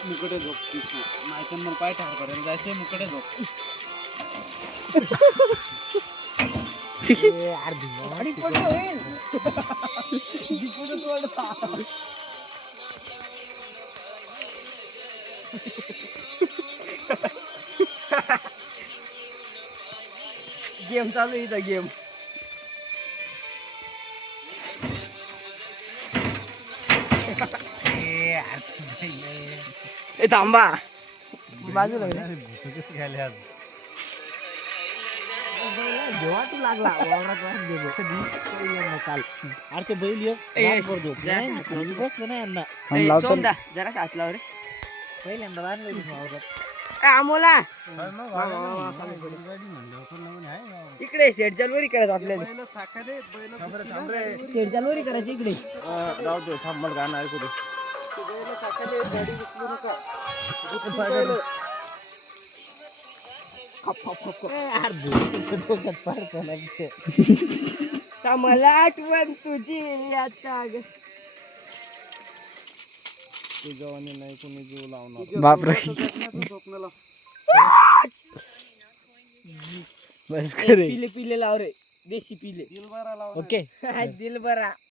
मुकडे झोप मायकन मला पाय ठार करायला जायचंय मुकडे झोप आणि पडलं होईल गेम चालू आहे इथं गेम ए थांबा बाजूला लागला काल अरे ते बैल बसलं जरा हात लाव रे पहिल्यांदा आमोला इकडे शेड चालवरी करायचं आपल्याला शेड चालवरी करायची इकडे राहू दे थांबल गाणं ऐकू दे मला आठवण तुझी आता तुझ्यावानी नाही कोणी जीव लावणार बापरे पिले पिले लाव रे देशी पिले ओके दिलबरा